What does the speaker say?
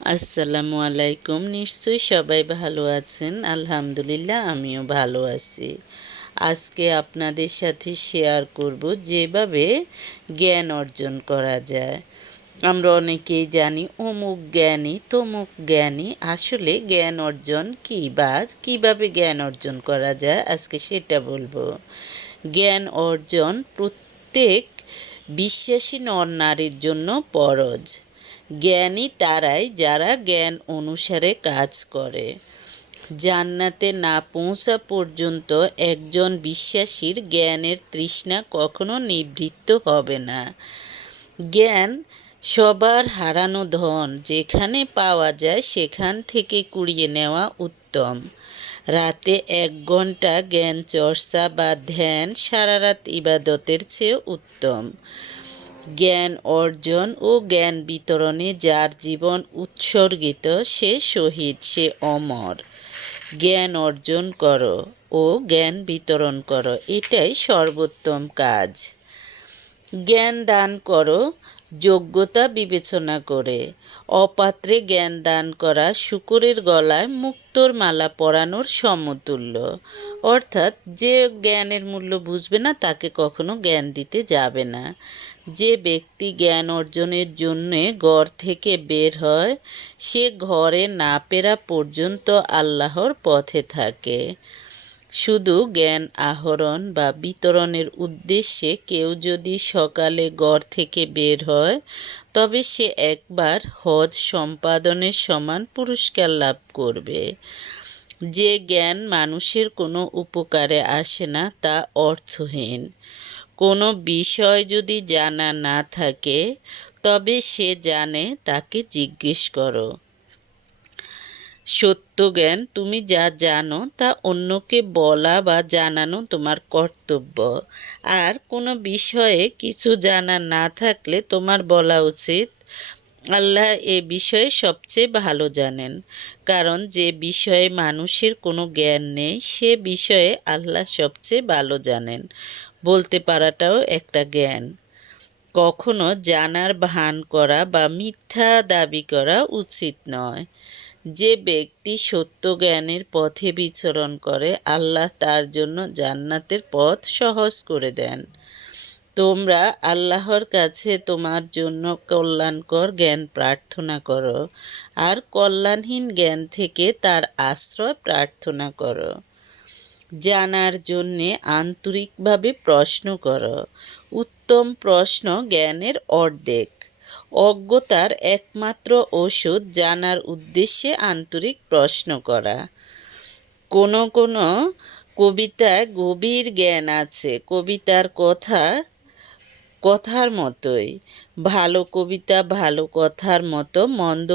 আসসালামু আলাইকুম। নিশ্চয়ই সবাই ভালো আছেন। আলহামদুলিল্লাহ আমিও ভালো আছি। আজকে আপনাদের সাথে শেয়ার করব যেভাবে জ্ঞান অর্জন করা যায়। আমরা অনেকেই জানি অমুক জ্ঞানী তমুক জ্ঞানী, আসলে জ্ঞান অর্জন কী বা কীভাবে জ্ঞান অর্জন করা যায় আজকে সেটা বলবো। জ্ঞান অর্জন প্রত্যেক বিশ্বাসী নর নারীর জন্য ফরজ। জ্ঞানী তারাই যারা জ্ঞান অনুসারে কাজ করে। জান্নাতে না পৌঁছা পর্যন্ত একজন বিশ্বাসীর জ্ঞানের তৃষ্ণা কখনো নিবৃত্ত হবে না। জ্ঞান সবার হারানো ধন, যেখানে পাওয়া যায় সেখান থেকে কুড়িয়ে নেওয়া উত্তম। রাতে 1 ঘন্টা জ্ঞান চর্চা বা ধ্যান সারা রাত ইবাদতের চেয়ে উত্তম। জ্ঞান অর্জন ও জ্ঞান বিতরণে যার জীবন উৎসর্গিত সে শহীদ, সে অমর। জ্ঞান অর্জন করো ও জ্ঞান বিতরণ করো, এটাই সর্বোত্তম কাজ। জ্ঞান দান করো যোগ্যতা বিবেচনা করে। অপাত্রে জ্ঞান দান করা শূকরের গলায় মুক্তোর মালা পরানোর সমতুল্য। অর্থাৎ যে জ্ঞানের মূল্য বুঝবে না তাকে কখনো জ্ঞান দিতে যাবে না। যে ব্যক্তি জ্ঞান অর্জনের জন্যে ঘর থেকে বের হয় সে ঘরে না ফেরা পর্যন্ত আল্লাহর পথে থাকে। শুধু জ্ঞান আহরণ বা বিতরণের উদ্দেশ্যে কেউ যদি সকালে ঘর থেকে বের হয় তবে সে একবার হজ সম্পাদনের সমান পুরস্কার লাভ করবে। যে জ্ঞান মানুষের কোনো উপকারে আসে না তা অর্থহীন। কোনো বিষয় যদি জানা না থাকে তবে সে জানে তাকে জিজ্ঞেস করো। সত্য জ্ঞান, তুমি যা জানো তা অন্যকে বলা বা জানানো তোমার কর্তব্য। আর কোনো বিষয়ে কিছু জানা না থাকলে তোমার বলা উচিত, আল্লাহ এ বিষয়ে সবচেয়ে ভালো জানেন। কারণ যে বিষয়ে মানুষের কোনো জ্ঞান নেই সে বিষয়ে আল্লাহ সবচেয়ে ভালো জানেন। বলতে পারাটাও একটা জ্ঞান। কখনো জানার ভান করা বা মিথ্যা দাবি করা উচিত নয়। যে ব্যক্তি সত্য জ্ঞানের পথে বিচরণ করে আল্লাহ তার জন্য জান্নাতের পথ সহজ করে দেন। তোমরা আল্লাহর কাছে তোমার জন্য কল্যাণকর জ্ঞান প্রার্থনা করো আর কল্যাণহীন জ্ঞান থেকে তার আশ্রয় প্রার্থনা করো। জানার জন্যে আন্তরিকভাবে প্রশ্ন করো। উত্তম প্রশ্ন জ্ঞানের অর্ধেক। অজ্ঞতার একমাত্র ওষুধ জানার উদ্দেশ্যে আন্তরিক প্রশ্ন করা। কোনো কোনো কবিতায় গভীর জ্ঞান আছে, কবিতার কথার মতোই। ভালো কবিতা ভালো কথার মতো, মন্দ